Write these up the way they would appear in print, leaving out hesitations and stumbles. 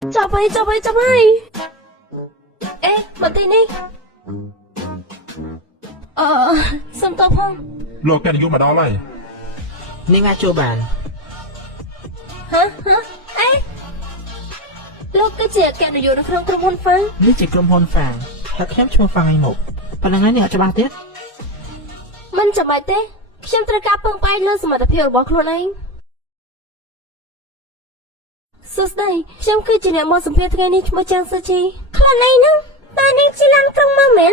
จับไปเอ๊ะมาตีนี่สมตัวพง លោកកែនយុមកដល់ហើយ នេះងាចូលបាន ฮะเอ๊ะលោកគឺជាអគ្គនាយកនៅក្នុងក្រុមហ៊ុនហ្វាំង នេះជាក្រុមហ៊ុនហ្វាំងហើយខ្ញុំឈ្មោះហ្វាំងឯមុខប៉ុណ្ណឹងហើយនេះអត់ច្បាស់ទៀត មិនចាំបាច់ទេខ្ញុំត្រូវការពឹងផ្អែកលើសមត្ថភាពរបស់ខ្លួនឯងសួស្តីខ្ញុំគឺជាអ្នកមកសម្ភាសថ្ងៃនេះឈ្មោះចាងសុជីខ្លួនឯងហ្នឹងតើនាងជាឡានក្រុងមកមែន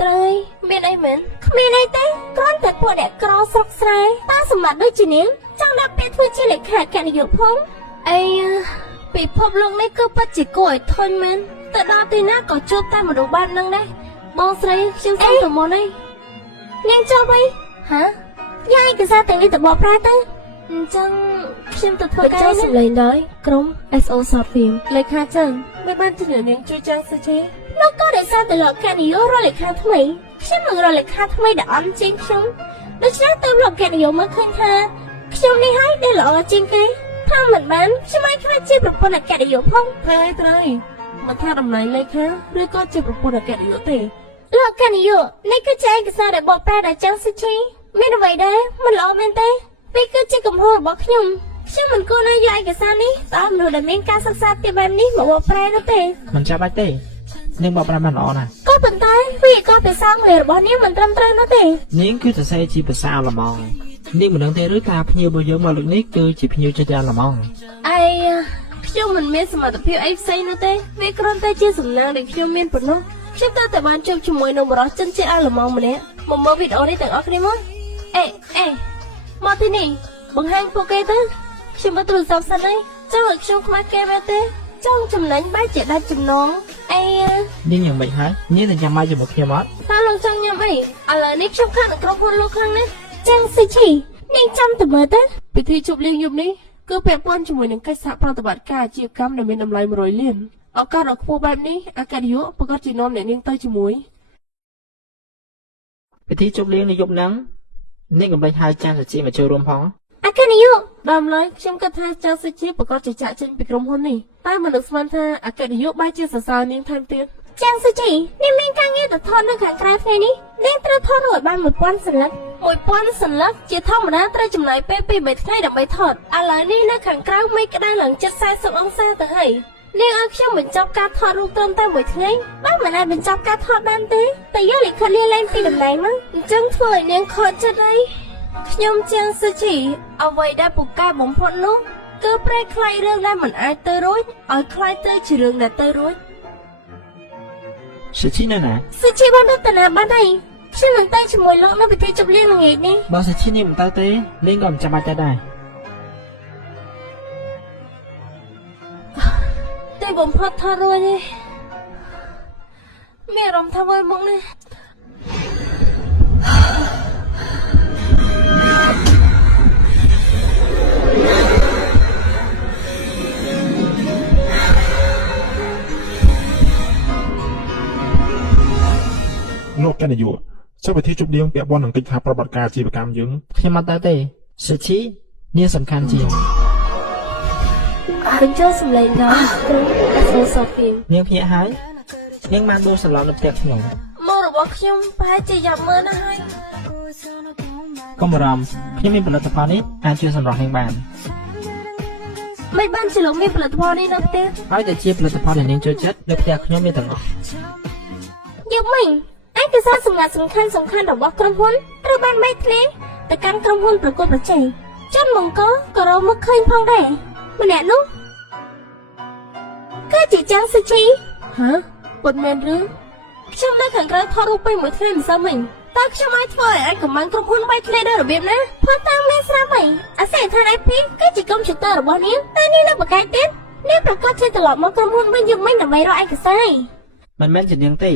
ត្រូវមានអីមែនគ្មានអីទេគ្រាន់តែពួកអ្នកក្រស្រុកស្រែតើសម្បត្តិដូចជានាងចង់ដាក់ពាក្យធ្វើជាលេខាអគ្គនាយកផងអីពិភពលោកនេះគឺពិតជាគួរឲ្យធន់មែនទៅដល់ទីណាក៏ជួបតែមនុស្សបែបហ្នឹងដែរបងស្រីខ្ញុំសុំទៅមុនឯងនាងចុះវិញហ៎យាយឯកសារទាំងនេះទៅបកប្រាស់ទៅអញ្ចឹងខ្ញុំទៅធ្វើការសម្លេងដោយក្រុម SO Short Film លេខាចឹងមិនបានជានាងជួយចាងសុជីលោកក៏ដោយសារតែលោកកែនិយោរលេខាថ្មីខ្ញុំនឹងរលេខាថ្មីដែលអន់ជាងខ្ញុំដូច្នេះទៅលោកកែនិយោមកឃើញថាខ្ញុំនេះហើយដែលល្អជាងគេថាមិនបានខ្ញុំឲ្យខ្លាចជាប្រពន្ធអគ្គនាយកផងត្រូវមិនថាតំណែងលេខាឬក៏ជាប្រពន្ធអគ្គនាយកទេលោកកែនិយោនេះគឺជាឯកសារដែលបកប្រែដោយចាងសុជីមានអ្វីដែរមិនល្អមែនទេវាគឺជាកំហុសរបស់ខ្ញុំមិនគួរណាយកឯកសារនេះតាមមនុស្សដែលមានការសិក្សាពីបែបនេះមកបកប្រែនោះទេ មិនចាំបាច់ទេនាងបកប្រាស់បានល្អណាស់ ក៏ប៉ុន្តែវាក៏ភាសាអង់គ្លេសរបស់នាងមិនត្រឹមត្រូវនោះទេ នាងគឺសរសេរជាភាសាអាល្លឺម៉ង់នាងមិនដឹងទេឬថាភ្ញៀវរបស់យើងមកលើកនេះគឺជាភ្ញៀវចិត្តអាល្លឺម៉ង់ ខ្ញុំមិនមានសមត្ថភាពអីផ្សេងនោះទេវាគ្រាន់តែជាសំណាងដែលខ្ញុំមានប៉ុណ្ណោះខ្ញុំតែបានជួបជាមួយនឹងបរិសុទ្ធជនជាតិអាល្លឺម៉ង់ម្នាក់មកមើលវីដេអូនេះទាំងអស់គ្នាមកអេមកទីនេះបង្ហាញពួកគេទៅខ្ញុំមកទូរស័ព្ទសិនហើយចង់ឲ្យខ្ញុំខ្មាស់គេមែនទេចង់ចំណេញបែរជាដាច់ចំណងនាងយ៉ាងម៉េចហើយនាងនឹងញ៉ាំបាយជាមួយខ្ញុំអត់ តើលោកចង់ញ៉ាំអីឥឡូវនេះខ្ញុំខាងនឹងក្រុមហ៊ុនលោកខាងនេះចាងស៊ីឈីនាងចាំទៅមើលទៅពិធីជប់លៀងយប់នេះគឺពាក់ព័ន្ធជាមួយនឹងកិច្ចសហប្រតិបត្តិការអាជីវកម្មដែលមានតម្លៃ100លានឱកាសដ៏ខ្ពស់បែបនេះអគ្គនាយកប្រកាសជានាំអ្នកនាងទៅជាមួយ ពិធីជប់លៀងនៅយប់ហ្នឹងនាងកំលេចហៅចាស់សុជីមកចូលរួមផង អគ្គនាយកដល់ឡើយខ្ញុំគិតថាចាងសុជីប្រកាសជាចាក់ចេញពីក្រុមហ៊ុននេះតែមិននឹកស្មានថាអគ្គនាយកបែរជាសរសើរនាងថែមទៀតចាងសុជីនាងមានការងារទៅថតនៅខាងក្រៅថ្ងៃនេះនាងត្រូវថតរួចបាន1000សន្លឹក1000សន្លឹកជាធម្មតាត្រូវចំណាយពេល2-3ថ្ងៃដើម្បីថតឥឡូវនេះនៅខាងក្រៅមេឃក្តៅឡើងជិត40អង្សាទៅហើយនាងឲ្យខ្ញុំបញ្ចប់ការថតរូបត្រឹមតែ1ថ្ងៃបើមិនអាចបញ្ចប់ការថតបានទេតែយកលិខិតលាលែងពីតំណែងមកអញ្ចឹងធ្វើឲ្យនាងខកចិត្តហើយខ្ញុំចាងសុជីអ្វីដែលពូកែបំផុតនោះគឺប្រែក្លាយរឿងដែលមិនអាចទៅរួចឲ្យក្លាយទៅជារឿងដែលទៅរួច សុជីនៅណា សុជីបានទៅតាណាបានហើយខ្ញុំនឹងទៅជាមួយលោកនៅពិធីជប់លៀងល្ងាចនេះ បើសុជីនេះមិនទៅទេនាងក៏មិនចាំបាច់ទៅដែរ តែបំផុតថតរួចទេមានអារម្មណ៍ថាវិលមកនេះ លោកកែនយុចុះពិធីជប់លៀងពាក់ព័ន្ធនឹងកិច្ចសហប្រតិបត្តិការអាជីវកម្មយើង ខ្ញុំអត់ទៅទេសុជីនាងសំខាន់ជាង បញ្ចូលសម្លេងដល់គ្រូ SO Short Film នាងភ្ញាក់ហើយនាងបានដួលសន្លប់នៅផ្ទះខ្ញុំ មករបស់ខ្ញុំប្រហែលជាយ៉ាប់មើលណាស់ហើយក ុំបារម្ភខ្ញុំមានផលិតផលនេះអាចជួយសម្រស់នាងបាន មិនបានជាលោកមានផលិតផលនេះនៅផ្ទះ ហើយតែជាផលិតផលដែលនាងចូលចិត្តនៅផ្ទះខ្ញុំមានទាំងអស់ យកមិញឯកសារសំខាន់របស់ក្រុមហ៊ុនត្រូវបានបែកធ្លាយទៅកាន់ក្រុមហ៊ុនប្រកួតប្រជែងជនមង្គលក៏រកមកឃើញផងដែរម្នាក់នោះគឺជាចាងសុជីហ៎ពុតមែនឬខ្ញុំនៅខាងក្រៅថតរូបពេលមួយថ្ងៃម្សិលមិញតើខ្ញុំអាចធ្វើឲ្យកម្លាំងក្រុមហ៊ុនបែកធ្លាយដោយរបៀបណាផុសតាមមានស្រាប់ហើយអាសេដ្ឋាន IP គឺជាកុំព្យូទ័ររបស់នាងតែនាងនៅបកកាយទៀតនាងប្រកាសជាត្រឡប់មកក្រុមហ៊ុនវិញយកមិញដើម្បីរកឯកសារ មិនមែនជានាងទេ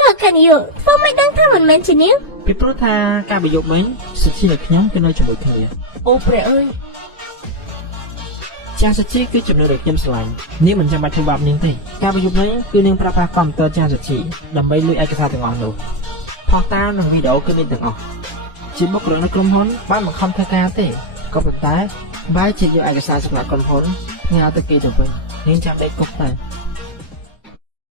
លោកកញ្ញាធ្វើមិនដឹងថាមិនមែនជានាង ពីព្រោះថាការប្រយុទ្ធមិញសុជីនិងខ្ញុំគឺនៅជាមួយគ្នា អូព្រះអើយ ចាស់សុជីគឺចំណុចដែលខ្ញុំស្រឡាញ់នាងមិនចាំបាច់ធ្វើបាបនាងទេការប្រយុទ្ធមិញគឺនាងប្រើប្រាស់កុំព្យូទ័រចាស់សុជីដើម្បីលួចឯកសារទាំងអស់នោះផុសតាងនិងវីដេអូគឺមានទាំងអស់ ច ជាបុគ្គលិកនៅក្រុមហ៊ុនបានបង្ខំធ្វើការទេក៏ប៉ុន្តែបែរជាយកឯកសារសម្រាប់ក្រុមហ៊ុនញ៉ាទៅគេទៅវិញនាងចាំដេកកុកតែ